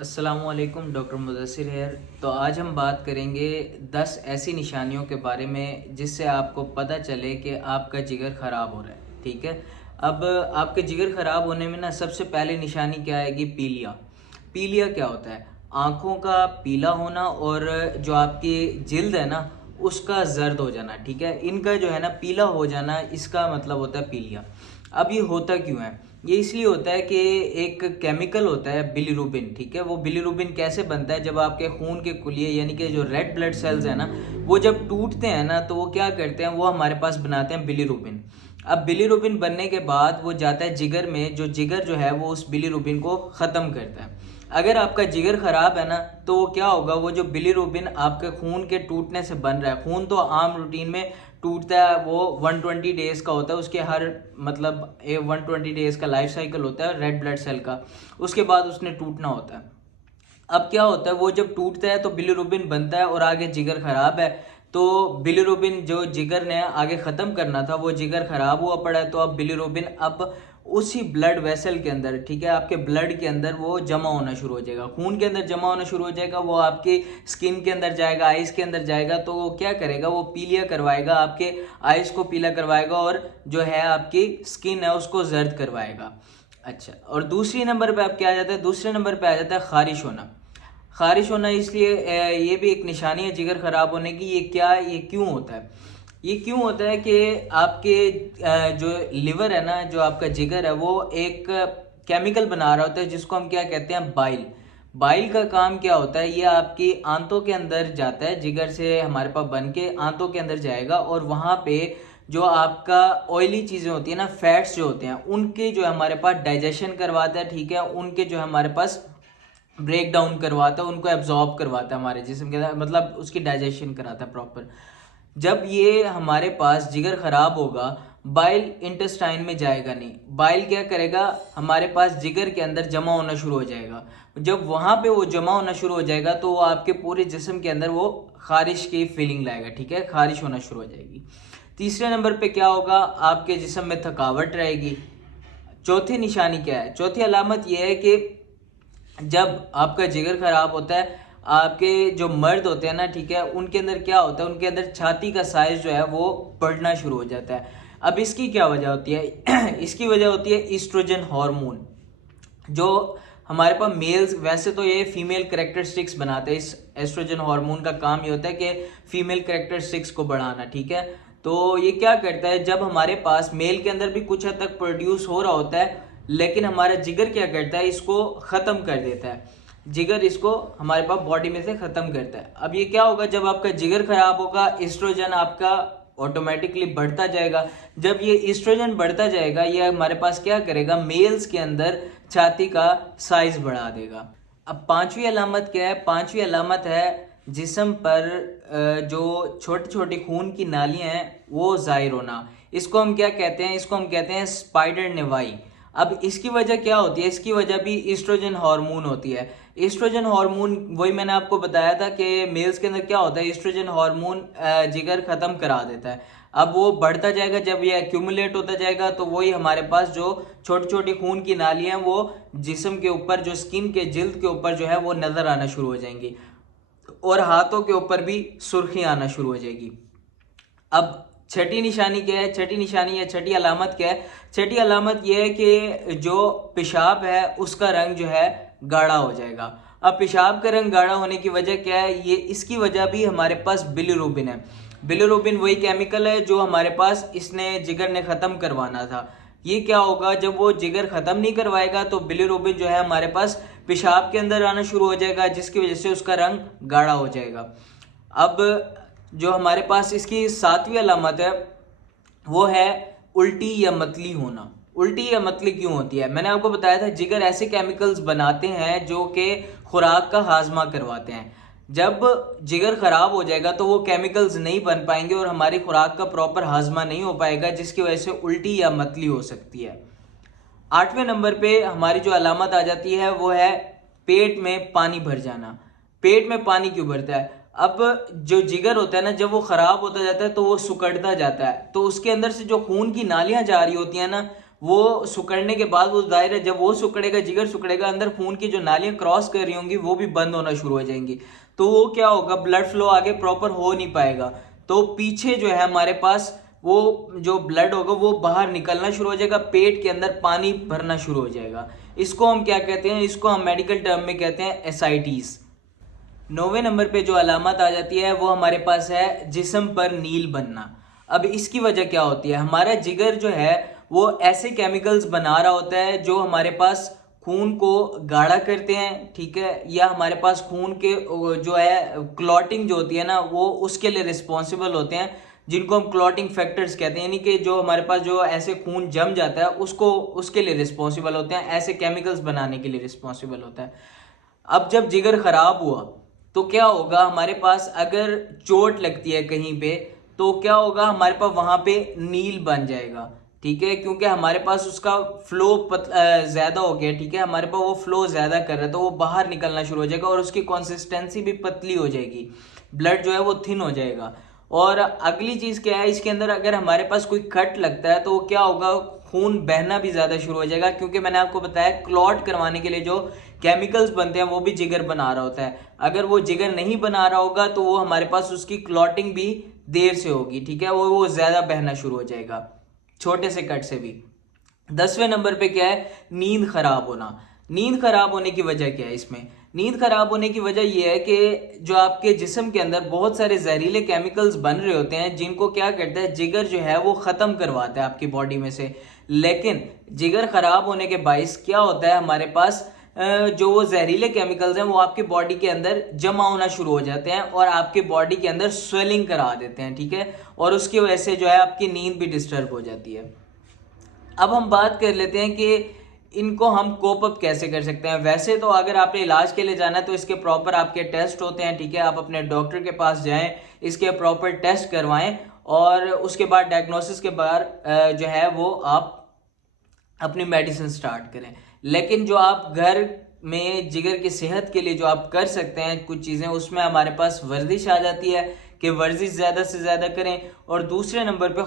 अस्सलामुअलैकुम, डॉक्टर मुदस्सिर है। तो आज हम बात करेंगे 10 ऐसी निशानियों के बारे में जिससे आपको पता चले कि आपका जिगर ख़राब हो रहा है। ठीक है। अब आपके जिगर ख़राब होने में ना सबसे पहली निशानी क्या आएगी? पीलिया। पीलिया क्या होता है? आँखों का पीला होना और जो आपकी जिल्द है ना उसका जर्द हो जाना। ठीक है, इनका जो है ना पीला हो जाना, इसका मतलब होता है पीलिया। अब ये होता क्यों है? ये इसलिए होता है कि एक केमिकल होता है बिलीरुबिन। ठीक है, वो बिलीरुबिन कैसे बनता है? जब आपके खून के कुलिये यानी कि जो रेड ब्लड सेल्स है ना वो जब टूटते हैं ना तो वो क्या करते हैं, वो हमारे पास बनाते हैं बिलीरुबिन। अब बिलीरुबिन बनने के बाद वो जाता है जिगर में, जो जिगर जो है वो उस बिलीरुबिन को ख़त्म करता है। अगर आपका जिगर ख़राब है ना तो वो क्या होगा, वो जो बिलीरुबिन आपके खून के टूटने से बन रहा है, खून तो आम रूटीन में टूटता है, वो 120 डेज़ का होता है, उसके हर मतलब 120 डेज़ का लाइफ साइकिल होता है रेड ब्लड सेल का, उसके बाद उसने टूटना होता है। अब क्या होता है, वो जब टूटता है तो बिलीरुबिन बनता है और आगे जिगर खराब है तो बिलीरुबिन जो जिगर ने आगे ख़त्म करना था वो जिगर खराब हुआ पड़ा है, तो अब बिलीरुबिन अब उसी ब्लड वेसल के अंदर, ठीक है, आपके ब्लड के अंदर वो जमा होना शुरू हो जाएगा, खून के अंदर जमा होना शुरू हो जाएगा, वो आपकी स्किन के अंदर जाएगा, आइज़ के अंदर जाएगा, तो वो क्या करेगा, वो पीलिया करवाएगा, आपके आइज़ को पीला करवाएगा और जो है आपकी स्किन है उसको जर्द करवाएगा। अच्छा, और दूसरी नंबर पे आप क्या आ जाता है? दूसरे नंबर पे आ जाता है खारिश होना। खारिश होना इसलिए ये भी एक निशानी है जिगर ख़राब होने की। ये क्यों होता है? ये क्यों होता है कि आपके जो लिवर है ना, जो आपका जिगर है, वो एक केमिकल बना रहा होता है जिसको हम क्या कहते हैं? बाइल। बाइल का काम क्या होता है? ये आपकी आंतों के अंदर जाता है, जिगर से हमारे पास बन के आंतों के अंदर जाएगा और वहाँ पे जो आपका ऑयली चीज़ें होती है ना, फैट्स जो होते हैं, उनके जो हमारे पास डाइजेशन करवाता है। ठीक है, उनके जो हमारे पास ब्रेक डाउन करवाता है, उनको एब्जॉर्ब करवाता है हमारे जिस्म के अंदर, मतलब उसकी डाइजेशन कराता है प्रॉपर। जब ये हमारे पास जिगर खराब होगा, बाइल इंटेस्टाइन में जाएगा नहीं, बाइल क्या करेगा, हमारे पास जिगर के अंदर जमा होना शुरू हो जाएगा। जब वहाँ पे वो जमा होना शुरू हो जाएगा तो वो आपके पूरे जिस्म के अंदर वो खारिश की फीलिंग लाएगा। ठीक है, खारिश होना शुरू हो जाएगी। तीसरे नंबर पे क्या होगा? आपके जिस्म में थकावट रहेगी। चौथी निशानी क्या है? चौथी अलामत यह है कि जब आपका जिगर खराब होता है, आपके जो मर्द होते हैं ना, ठीक है, उनके अंदर क्या होता है, उनके अंदर छाती का साइज जो है वो बढ़ना शुरू हो जाता है। अब इसकी क्या वजह होती है? इसकी वजह होती है ईस्ट्रोजन हार्मोन। जो हमारे पास मेल्स, वैसे तो ये फीमेल करेक्टरिस्टिक्स बनाते हैं, इस एस्ट्रोजन हार्मोन का काम ये होता है कि फीमेल करेक्टरिस्टिक्स को बढ़ाना। ठीक है, तो ये क्या करता है, जब हमारे पास मेल के अंदर भी कुछ हद तक प्रोड्यूस हो रहा होता है, लेकिन हमारा जिगर क्या करता है, इसको ख़त्म कर देता है। जिगर इसको हमारे पास बॉडी में से ख़त्म करता है। अब ये क्या होगा, जब आपका जिगर खराब होगा, एस्ट्रोजन आपका ऑटोमेटिकली बढ़ता जाएगा। जब ये ईस्ट्रोजन बढ़ता जाएगा, ये हमारे पास क्या करेगा, मेल्स के अंदर छाती का साइज बढ़ा देगा। अब पांचवी अलामत क्या है? पांचवी अलामत है जिस्म पर जो छोटी छोटी खून की नालियां हैं वो जाहिर होना। इसको हम क्या कहते हैं? इसको हम कहते हैं स्पाइडर नेवाई। अब इसकी वजह क्या होती है? इसकी वजह भी ईस्ट्रोजन हार्मोन होती है। ईस्ट्रोजन हार्मोन, वही मैंने आपको बताया था कि मेल्स के अंदर क्या होता है, ईस्ट्रोजन हार्मोन जिगर खत्म करा देता है। अब वो बढ़ता जाएगा, जब ये एक्यूमुलेट होता जाएगा तो वही हमारे पास जो छोटी छोटी खून की नालियां हैं वो जिस्म के ऊपर, जो स्किन के जिल्द के ऊपर जो है वो नजर आना शुरू हो जाएंगी और हाथों के ऊपर भी सुर्खी आना शुरू हो जाएगी। अब छठी निशानी क्या है? छठी निशानी या छठी अलामत क्या है? छठी अलामत यह है कि जो पेशाब है उसका रंग जो है गाढ़ा हो जाएगा। अब पेशाब का रंग गाढ़ा होने की वजह क्या है? ये इसकी वजह भी हमारे पास बिलीरुबिन है। बिलीरुबिन वही केमिकल है जो हमारे पास इसने जिगर ने ख़त्म करवाना था। ये क्या होगा, जब वो जिगर ख़त्म नहीं करवाएगा तो बिलीरुबिन जो है हमारे पास पेशाब के अंदर आना शुरू हो जाएगा, जिसकी वजह से उसका रंग गाढ़ा हो जाएगा। अब जो हमारे पास इसकी सातवीं अलामत है वो है उल्टी या मतली होना। उल्टी या मतली क्यों होती है? मैंने आपको बताया था जिगर ऐसे केमिकल्स बनाते हैं जो कि खुराक का हाजमा करवाते हैं। जब जिगर खराब हो जाएगा तो वो केमिकल्स नहीं बन पाएंगे और हमारी खुराक का प्रॉपर हाजमा नहीं हो पाएगा, जिसकी वजह से उल्टी या मतली हो सकती है। आठवें नंबर पे हमारी जो अलामत आ जाती है वो है पेट में पानी भर जाना। पेट में पानी क्यों भरता है? अब जो जिगर होता है ना, जब वो खराब होता जाता है तो वो सुकड़ता जाता है, तो उसके अंदर से जो खून की नालियां जा रही होती हैं ना, वो सिकुड़ने के बाद वो दायरा जब वो सिकुड़ेगा, जिगर सिकुड़ेगा, अंदर खून की जो नालियां क्रॉस कर रही होंगी वो भी बंद होना शुरू हो जाएंगी। तो वो क्या होगा, ब्लड फ्लो आगे प्रॉपर हो नहीं पाएगा। तो पीछे जो है हमारे पास वो जो ब्लड होगा वो बाहर निकलना शुरू हो जाएगा, पेट के अंदर पानी भरना शुरू हो जाएगा। इसको हम क्या कहते हैं, इसको हम मेडिकल टर्म में कहते हैं एसाइटिस। 9वें नंबर पे जो अलामत आ जाती है वो हमारे पास है जिस्म पर नील बनना। अब इसकी वजह क्या होती है, हमारा जिगर जो है वो ऐसे केमिकल्स बना रहा होता है जो हमारे पास खून को गाढ़ा करते हैं, ठीक है, या हमारे पास खून के जो है क्लॉटिंग जो होती है ना वो उसके लिए रिस्पॉन्सिबल होते हैं, जिनको हम क्लॉटिंग फैक्टर्स कहते हैं। यानी कि जो हमारे पास जो ऐसे खून जम जाता है उसको उसके लिए रिस्पॉन्सिबल होते हैं, ऐसे केमिकल्स बनाने के लिए रिस्पॉन्सिबल होता है। अब जब जिगर खराब हुआ तो क्या होगा, हमारे पास अगर चोट लगती है कहीं पे तो क्या होगा, हमारे पास वहां पे नील बन जाएगा, ठीक है, क्योंकि हमारे पास उसका फ्लो ज्यादा हो गया, ठीक है, हमारे पास वो फ्लो ज्यादा कर रहा है तो वो बाहर निकलना शुरू हो जाएगा और उसकी कंसिस्टेंसी भी पतली हो जाएगी, ब्लड जो है वो थिन हो जाएगा। और अगली चीज क्या है, इसके अंदर अगर हमारे पास कोई कट लगता है तो क्या होगा, खून बहना भी ज्यादा शुरू हो जाएगा, क्योंकि मैंने आपको बताया क्लॉट करवाने के लिए जो केमिकल्स बनते हैं वो भी जिगर बना रहा होता है। अगर वो जिगर नहीं बना रहा होगा तो वो हमारे पास उसकी क्लॉटिंग भी देर से होगी, ठीक है, वो ज्यादा बहना शुरू हो जाएगा, छोटे से कट से भी। 10वें नंबर पे क्या है, नींद खराब होना। नींद खराब होने की वजह क्या है, इसमें नींद खराब होने की वजह यह है कि जो आपके जिस्म के अंदर बहुत सारे जहरीले केमिकल्स बन रहे होते हैं जिनको क्या करता है जिगर जो है वो खत्म करवाता है आपकी बॉडी में से। लेकिन जिगर खराब होने के बाइस क्या होता है, हमारे पास जो वो जहरीले केमिकल्स हैं वो आपके बॉडी के अंदर जमा होना शुरू हो जाते हैं और आपके बॉडी के अंदर स्वेलिंग करा देते हैं, ठीक है, और उसकी वजह से जो है आपकी नींद भी डिस्टर्ब हो जाती है। अब हम बात कर लेते हैं कि इनको हम कोप अप कैसे कर सकते हैं। वैसे तो अगर आपने इलाज के लिए जाना है तो इसके प्रॉपर आपके टेस्ट होते हैं, ठीक है, आप अपने डॉक्टर के पास जाएं, इसके प्रॉपर टेस्ट करवाएं और उसके बाद डायग्नोसिस के बाद जो है वो आप अपनी मेडिसिन स्टार्ट करें। लेकिन जो आप घर में जिगर की सेहत के लिए जो आप कर सकते हैं कुछ चीज़ें, उसमें हमारे पास वर्जिश आ जाती है कि वर्जिश ज़्यादा से ज़्यादा करें। और दूसरे नंबर पे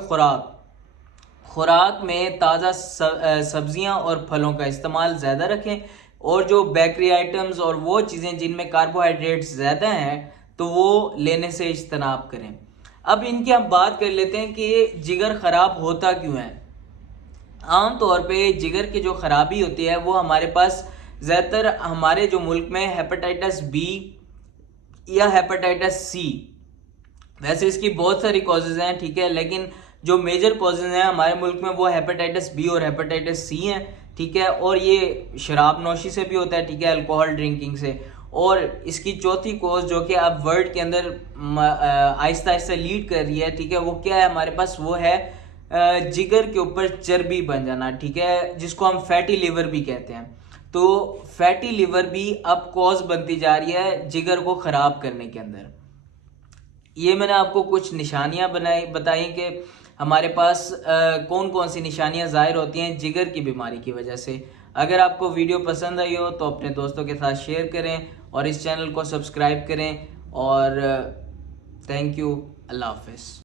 खुराक में ताज़ा सब्जियां और फलों का इस्तेमाल ज़्यादा रखें और जो बेकरी आइटम्स और वो चीज़ें जिनमें कार्बोहाइड्रेट्स ज़्यादा हैं तो वो लेने से इज्तनाब करें। अब इनकी हम बात कर लेते हैं कि जिगर ख़राब होता क्यों है। आम तौर पे जिगर की जो ख़राबी होती है वो हमारे पास ज़्यादातर हमारे जो मुल्क में हेपेटाइटिस बी या हेपेटाइटिस सी, वैसे इसकी बहुत सारी कॉजेज़ हैं, ठीक है, लेकिन जो मेजर कॉजेज़ हैं हमारे मुल्क में वो हेपेटाइटिस बी और हेपेटाइटिस सी हैं, ठीक है, और ये शराब नोशी से भी होता है, ठीक है, अल्कोहल ड्रिंकिंग से। और इसकी चौथी कॉज जो कि अब वर्ल्ड के अंदर आहिस्ता आहिस्ता लीड कर रही है, ठीक है, वो क्या है हमारे पास, वो है जिगर के ऊपर चर्बी बन जाना, ठीक है, जिसको हम फैटी लिवर भी कहते हैं। तो फैटी लिवर भी अब कॉज बनती जा रही है जिगर को ख़राब करने के अंदर। ये मैंने आपको कुछ निशानियां बताई कि हमारे पास कौन कौन सी निशानियां जाहिर होती हैं जिगर की बीमारी की वजह से। अगर आपको वीडियो पसंद आई हो तो अपने दोस्तों के साथ शेयर करें और इस चैनल को सब्सक्राइब करें। और थैंक यू, अल्लाह हाफिज़।